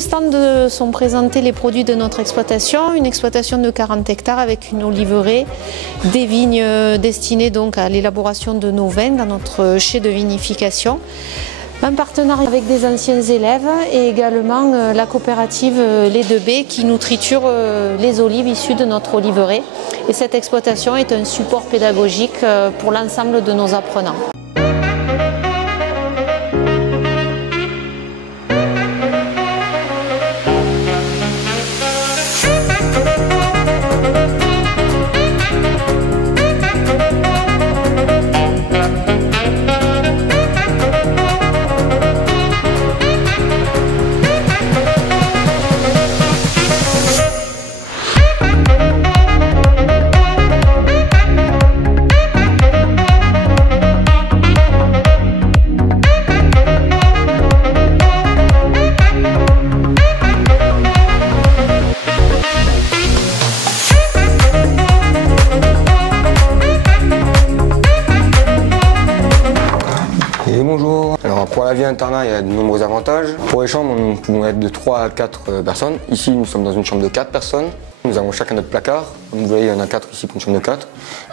le stand sont présentés les produits de notre exploitation, une exploitation de 40 hectares avec une oliveraie, des vignes destinées donc à l'élaboration de nos vins dans notre chai de vinification. Un partenariat avec des anciens élèves et également la coopérative Les Deux Baies qui nous triture les olives issues de notre oliveraie. Et cette exploitation est un support pédagogique pour l'ensemble de nos apprenants. Bonjour. Alors pour la vie internat, il y a de nombreux avantages. Pour les chambres, nous pouvons être de 3 à 4 personnes. Ici, nous sommes dans une chambre de 4 personnes. Nous avons chacun notre placard. Comme vous voyez, il y en a 4 ici pour une chambre de 4.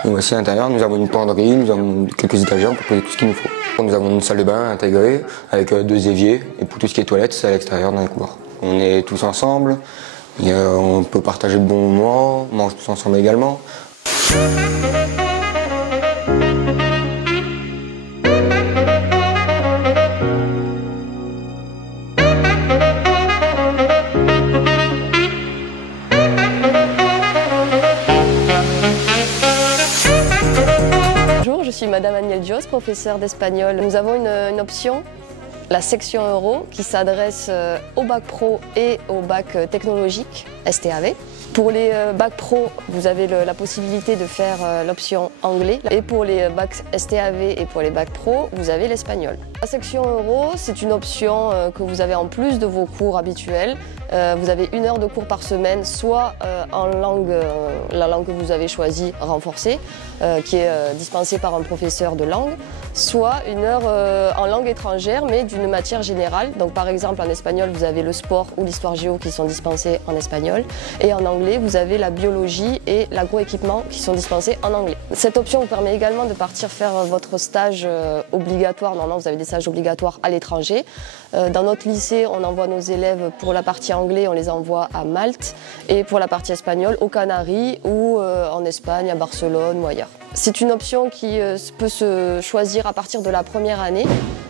Et voici à l'intérieur, nous avons une penderie, nous avons quelques étagères pour poser tout ce qu'il nous faut. Nous avons une salle de bain intégrée avec 2 éviers. Et pour tout ce qui est toilettes, c'est à l'extérieur dans les couloirs. On est tous ensemble. On peut partager de bons moments. On mange tous ensemble également. Je suis Madame Agnel Dios, professeure d'espagnol. Nous avons une option, la section Euro, qui s'adresse au bac pro et au bac technologique, STAV. Pour les bacs pro, vous avez la possibilité de faire l'option anglais. Et pour les bacs STAV et pour les bacs pro, vous avez l'espagnol. La section Euro, c'est une option que vous avez en plus de vos cours habituels. Vous avez 1 heure de cours par semaine, soit en langue, la langue que vous avez choisie renforcée, qui est dispensée par un professeur de langue, soit 1 heure en langue étrangère, mais d'une matière générale. Donc par exemple en espagnol, vous avez le sport ou l'histoire géo qui sont dispensés en espagnol, et en anglais, vous avez la biologie et l'agroéquipement qui sont dispensés en anglais. Cette option vous permet également de partir faire votre stage obligatoire. Normalement, vous avez des stages obligatoires à l'étranger. Dans notre lycée, on envoie nos élèves pour la partie anglais, on les envoie à Malte, et pour la partie espagnole, aux Canaries ou en Espagne, à Barcelone ou ailleurs. C'est une option qui peut se choisir à partir de la première année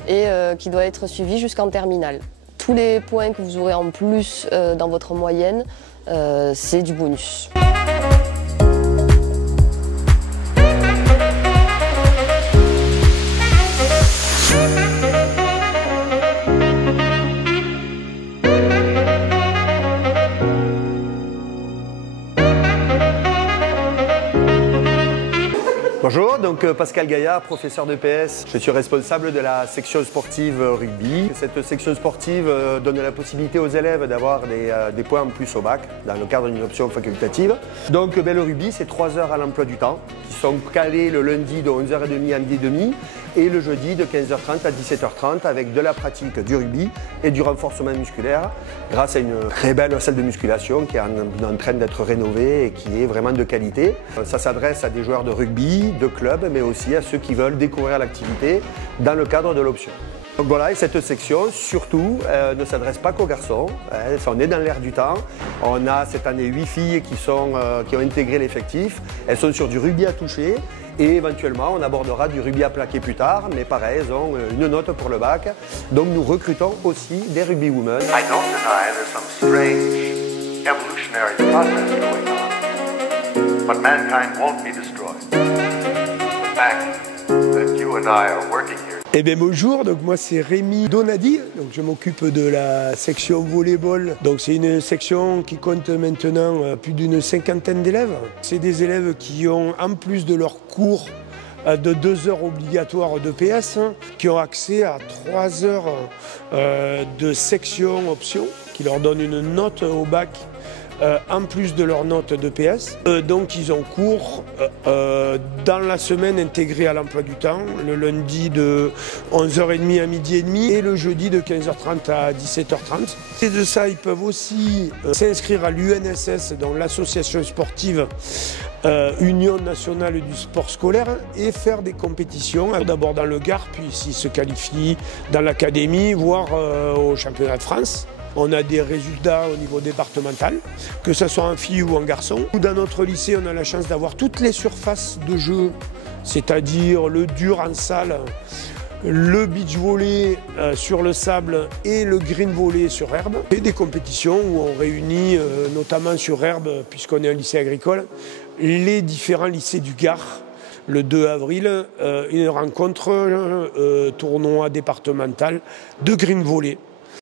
et qui doit être suivie jusqu'en terminale. Tous les points que vous aurez en plus dans votre moyenne, c'est du bonus. Bonjour, donc Pascal Gaillard, professeur de PS. Je suis responsable de la section sportive rugby. Cette section sportive donne la possibilité aux élèves d'avoir des points en plus au bac, dans le cadre d'une option facultative. Donc le rugby, c'est 3 heures à l'emploi du temps, qui sont calées le lundi de 11h30 à 12h30 et le jeudi de 15h30 à 17h30 avec de la pratique du rugby et du renforcement musculaire grâce à une très belle salle de musculation qui est en train d'être rénovée et qui est vraiment de qualité. Ça s'adresse à des joueurs de rugby, de club, mais aussi à ceux qui veulent découvrir l'activité dans le cadre de l'option. Donc voilà, et cette section, surtout, ne s'adresse pas qu'aux garçons. On est dans l'air du temps. On a cette année 8 filles qui ont intégré l'effectif. Elles sont sur du rugby à toucher. Et éventuellement, on abordera du rugby à plaquer plus tard. Mais pareil, elles ont une note pour le bac. Donc nous recrutons aussi des rugby women. I don't deny there's some strange evolutionary process going on. But mankind won't be destroyed. The fact that you and I are working here. Eh bien bonjour, donc moi c'est Rémi Donadi, donc je m'occupe de la section volleyball. Donc c'est une section qui compte maintenant plus d'une 50aine d'élèves. C'est des élèves qui ont, en plus de leurs cours de 2 heures obligatoires de PS, qui ont accès à 3 heures de section option, qui leur donne une note au bac en plus de leur note de PS. Donc ils ont cours dans la semaine intégrée à l'emploi du temps, le lundi de 11h30 à midi et demi et le jeudi de 15h30 à 17h30. Et de ça, ils peuvent aussi s'inscrire à l'UNSS, donc l'association sportive Union nationale du sport scolaire, et faire des compétitions, d'abord dans le Gard, puis s'ils se qualifient dans l'académie, voire au championnat de France. On a des résultats au niveau départemental, que ce soit en filles ou en garçons. Dans notre lycée, on a la chance d'avoir toutes les surfaces de jeu, c'est-à-dire le dur en salle, le beach volley sur le sable et le green volley sur herbe. Et des compétitions où on réunit, notamment sur herbe, puisqu'on est un lycée agricole, les différents lycées du Gard. Le 2 avril, une rencontre tournoi départemental de green volley.